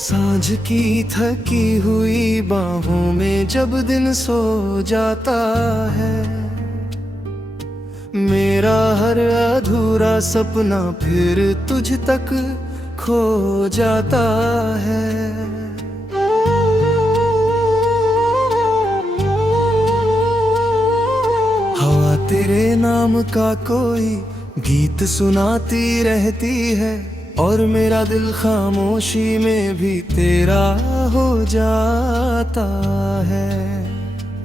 सांझ की थकी हुई बाहों में जब दिन सो जाता है, मेरा हर अधूरा सपना फिर तुझ तक खो जाता है। हवा तेरे नाम का कोई गीत सुनाती रहती है, और मेरा दिल खामोशी में भी तेरा हो जाता है।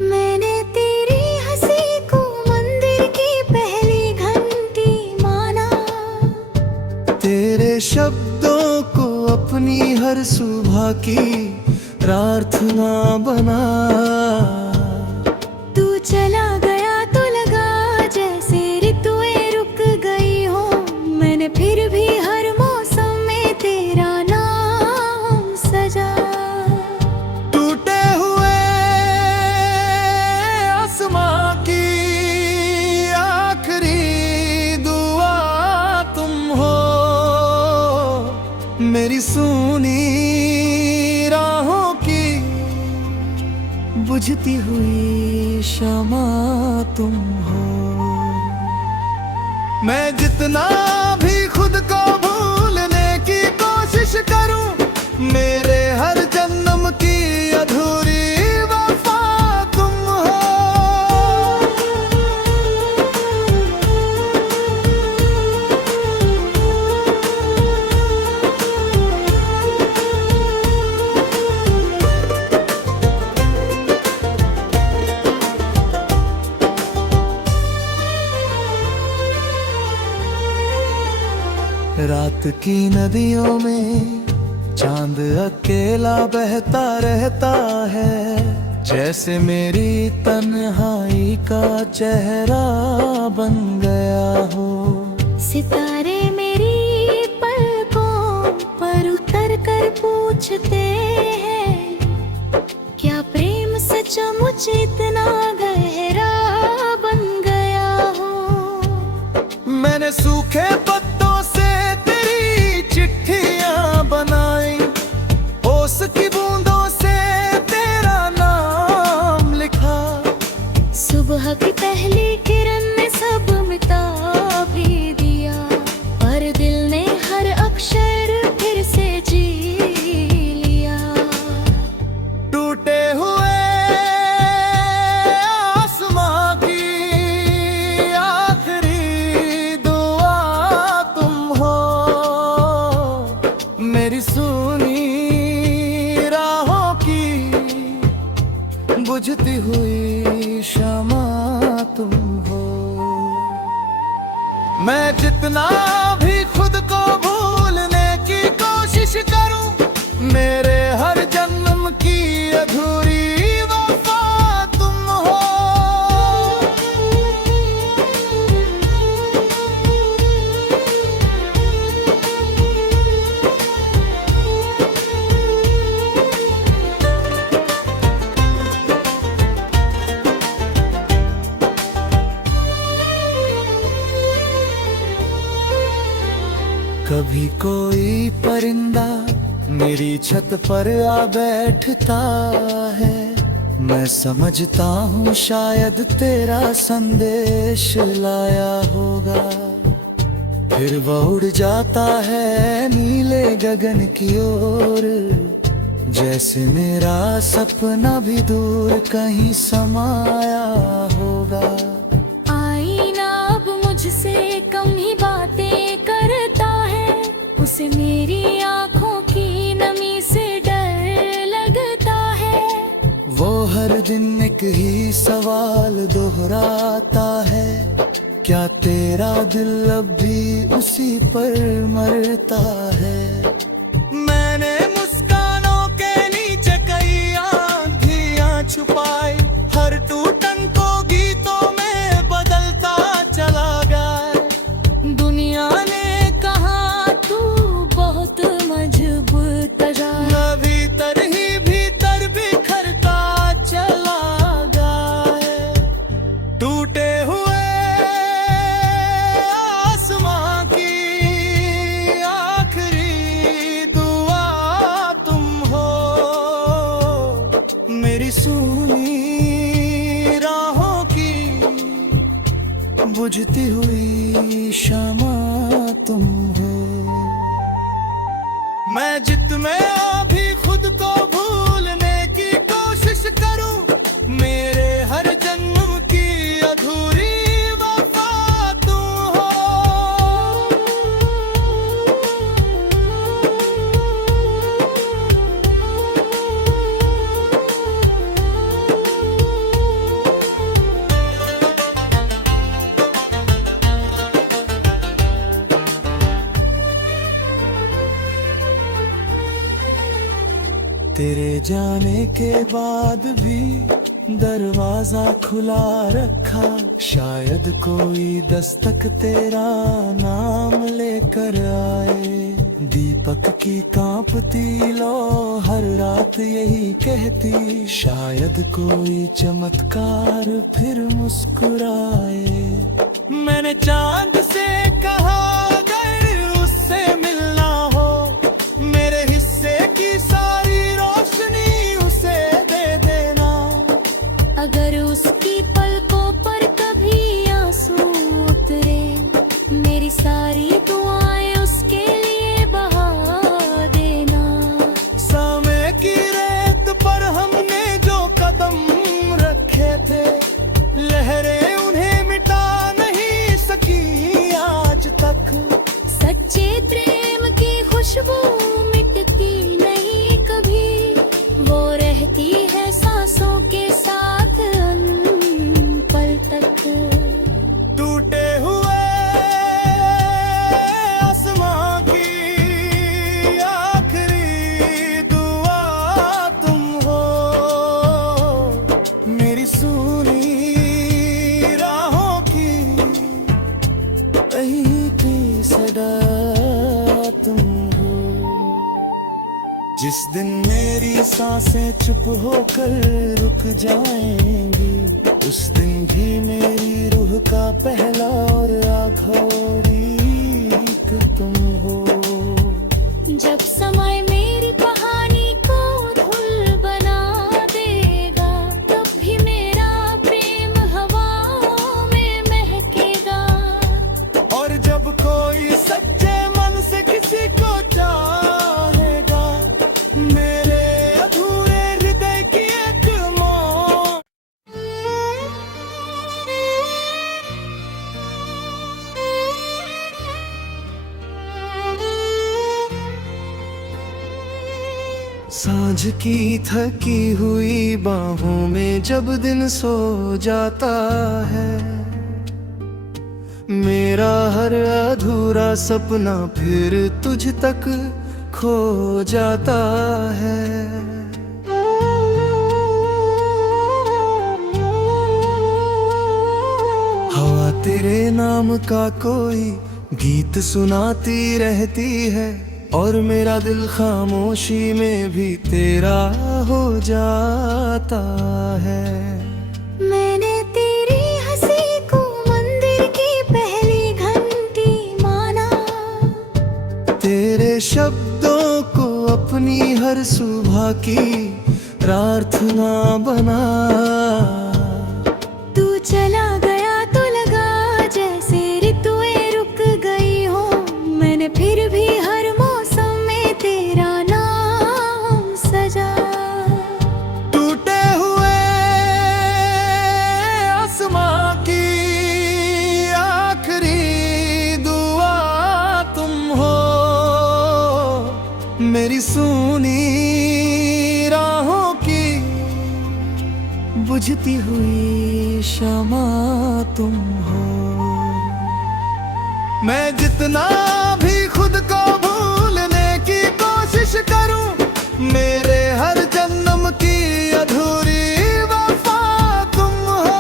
मैंने तेरी हंसी को मंदिर की पहली घंटी माना, तेरे शब्दों को अपनी हर सुबह की प्रार्थना बना। तू चला गया तो लगा जैसे ऋतुएं रुक गई हो, मैंने फिर भी हर मौसम में तेरा नाम सजा। टूटे हुए आसमां की आखिरी दुआ तुम हो, मेरी सुनी राहों की बुझती हुई शमा तुम हो। मैं जितना भी खुद को भूलने की कोशिश करूं, मेरे हर जन्म की अधूरी वफा तुम हो। रात की नदियों में चांद अकेला बहता रहता है, जैसे मेरी तन्हाई का चेहरा बन गया हो। सितारे मेरी पलकों पर उतर कर पूछते हैं, क्या प्रेम सचमुच इतना गहरा बन गया हो। मैंने सूखे पत्तों से तेरी चिट्ठियां बनाई, ओस की बूंदों से तेरा नाम लिखा। सुबह की पहली किरण ने सब मिटा भी दिया, पर दिल ने हर अक्षर फिर से जी लिया। टूटे हुए आसमां की आखिरी दुआ तुम हो, मेरी सुनी राहों की बुझती हुई शमा तुम हो। मैं जितना भी खुद को भूलने की कोशिश करूं, मेरे हर जन्म की अधूरी वफा तुम हो। कभी कोई परिंदा मेरी छत पर आ बैठता है, मैं समझता हूँ शायद तेरा संदेश लाया होगा। फिर वह उड़ जाता है नीले गगन की ओर, जैसे मेरा सपना भी दूर कहीं समाया होगा। आईना अब मुझसे कम ही बातें करता है, उसे मेरी आंखों की नमी से डर लगता है। वो हर दिन एक ही सवाल दोहराता है, क्या तेरा दिल अब भी उसी पर मरता है। मैंने मुस्कानों के नीचे कई आंधियां छुपाई, हर टूटन को गीतों में बदलता चला गया। दुनिया ने कहा तू बहुत मजबूत जा, भीतर ही भीतर बिखरता चला गया। टूटे हुए आसमां की आखिरी दुआ तुम सूनी राहों की बुझती हुई शमा तुम हो। मैं जित में अभी खुद को भूलने की कोशिश करूं, मेरे हर जन्म की अधूरी वफा तुम हो। तेरे जाने के बाद भी दरवाजा खुला रखा, शायद कोई दस्तक तेरा नाम लेकर आए। दीपक की कांपती लो हर रात यही कहती, शायद कोई चमत्कार फिर मुस्कुराए। मैंने चांद से कहा अगर उससे मिलना हो, मेरे हिस्से की सारी रोशनी उसे दे देना। अगर उसकी पलकों पर कभी आंसू उतरे, मेरी सारी दुआएं उसके लिए बहा देना। समय की रेत पर हमने जो कदम रखे थे, लहरें उन्हें मिटा नहीं सकी आज तक। सच्चे प्रेम की खुशबू मिटती नहीं कभी, वो रहती है सांसों के साथ पल तक। टूटे हुए आसमां की आखिरी दुआ तुम हो। मेरी सूनी राहों की कहीं की सदा तुम हो। जिस दिन मेरी सांसें चुप होकर रुक जाएंगी, उस दिन भी मेरी रूह का पहला और आखिरी गीत तुम हो। जब समय मेरी कहानी को धुल बना देगा, तब भी मेरा प्रेम हवाओं में महकेगा। और जब कोई सच्चे मन से किसी को चाहेगा, मेरे अधूरे हृदय की एक मौत। सांझ की थकी हुई बाहों में जब दिन सो जाता है, मेरा हर अधूरा सपना फिर तुझ तक खो जाता है। हवा तेरे नाम का कोई गीत सुनाती रहती है, और मेरा दिल खामोशी में भी तेरा हो जाता है। मैंने तेरी हंसी को मंदिर की पहली घंटी माना, तेरे शब्दों को अपनी हर सुबह की प्रार्थना बना। तू चला गया तो लगा जैसे ऋतुएं रुक गई हो, मैंने फिर भी हर मौसम में तेरा नाम सजा। टूटे हुए आसमां की आखिरी दुआ तुम हो। मेरी सूनी राहों की बुझती हुई शमा तुम हो। मैं जितना भी खुद को भूलने की कोशिश करूं, मेरे हर जन्म की अधूरी वफा तुम हो।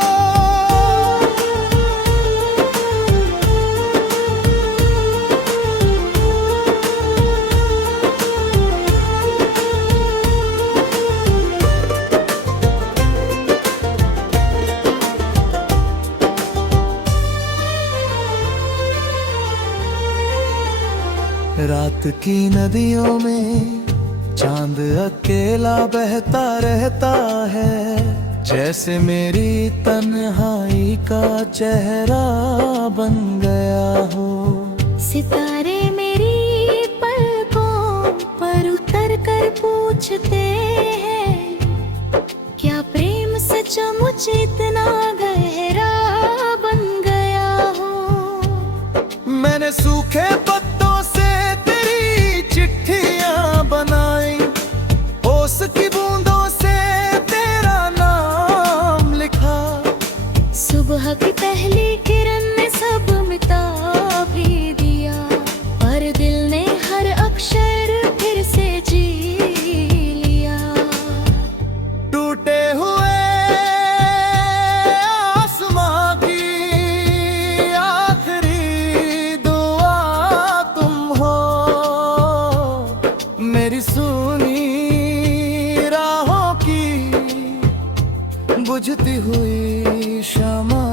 रात की नदियों में चांद अकेला बहता रहता है, जैसे मेरी तन्हाई का चेहरा बन गया हो। सितारे मेरी पलकों पर उतर कर पूछते हैं, क्या प्रेम सच्चा मुझे इतना गहरा बन गया हो। मैंने सूखे पत्तों से तेरी चिट्ठियां बनाई, ओस की बूंदों से तेरा नाम लिखा। सुबह की पहली किरण ने सब मिटा भी दिया, पर दिल ने हर अक्षर फिर से जी लिया। टूटे हुए आसमां की आखिरी दुआ तुम हो, मेरी सुनी राहों की बुझती हुई शमा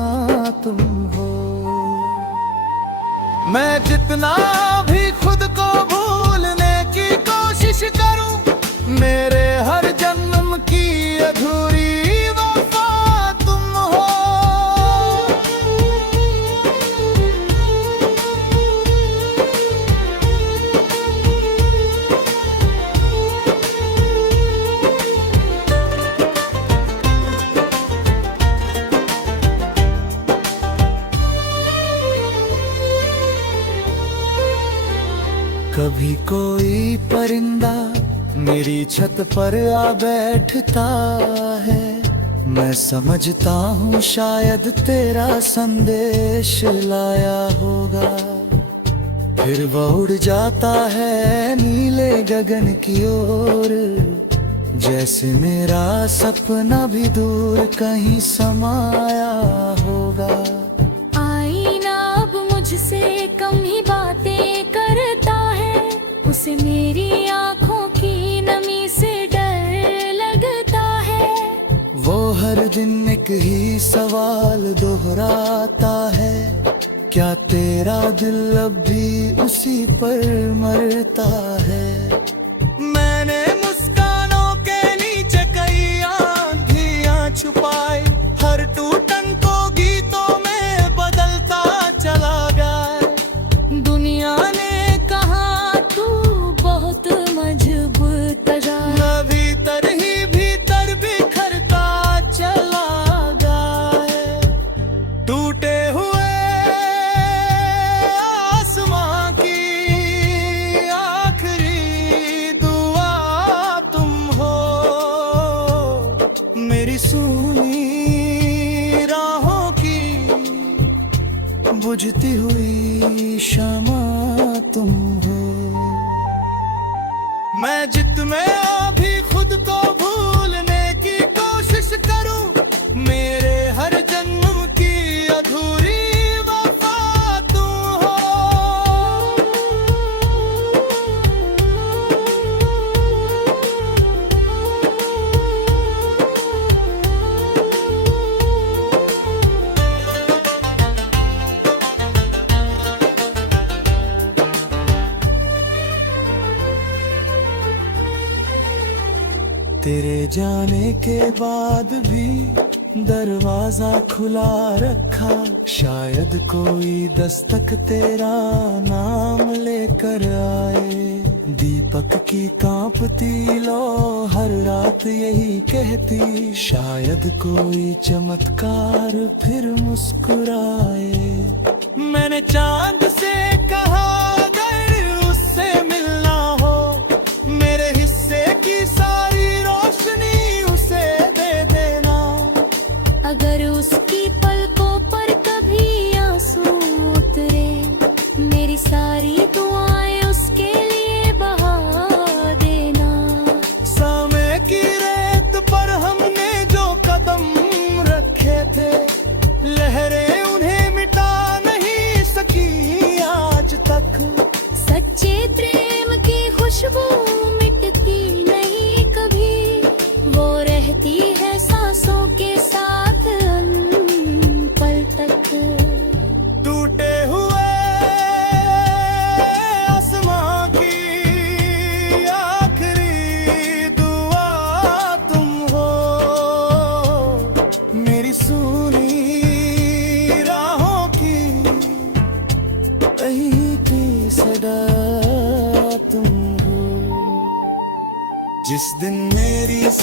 तुम हो। मैं जितना भी खुद को भूलने की कोशिश करूं, मेरे हर जन्म की अधूरी वफा तुम हो। कभी कोई परिंदा मेरी छत पर आ बैठता है, मैं समझता हूँ शायद तेरा संदेश लाया होगा। फिर वह उड़ जाता है नीले गगन की ओर, जैसे मेरा सपना भी दूर कहीं समाया होगा। आईना अब मुझसे कम ही बातें करता है, उसे मेरी आंखों की नमी से डर लगता है। वो हर दिन एक ही सवाल दोहराता है, क्या तेरा दिल अब भी उसी पर मरता है। मैंने मुस्कानों के नीचे कई आंधियां छुपाई, हर टूटन को गीतों में बदलता चला गया। दुनिया ने कहा तू बहुत मजबूत जा, भीतर ही भीतर बिखरता चला गया। टूटे हुए आसमां की आखिरी दुआ तुम हो, मेरी सुनी राहों की बुझती हुई शमा तुम हो। मैं जितने भी खुद को भूलने की कोशिश करूं, मेरे हर जन्म की अधूरी वफा तुम हो। तेरे जाने के बाद भी दरवाजा खुला रखा, शायद कोई दस्तक तेरा नाम लेकर आए। दीपक की कांपती लो हर रात यही कहती, शायद कोई चमत्कार फिर मुस्कुराए। मैंने चांद से कहा अगर उससे मिलना हो, मेरे हिस्से की सारी रोशनी उसे दे देना। अगर उसकी पलकों पर कभी आंसू उतरे, मेरी सारी दुआएं उसके लिए बहा देना। समय की रेत पर हमने जो कदम रखे थे, लहरें उन्हें मिटा नहीं सकी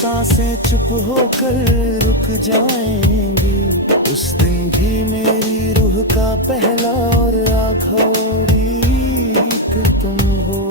सांसें चुप होकर रुक जाएंगी। उस दिन भी मेरी रूह का पहला और आखिरी गीत तुम हो।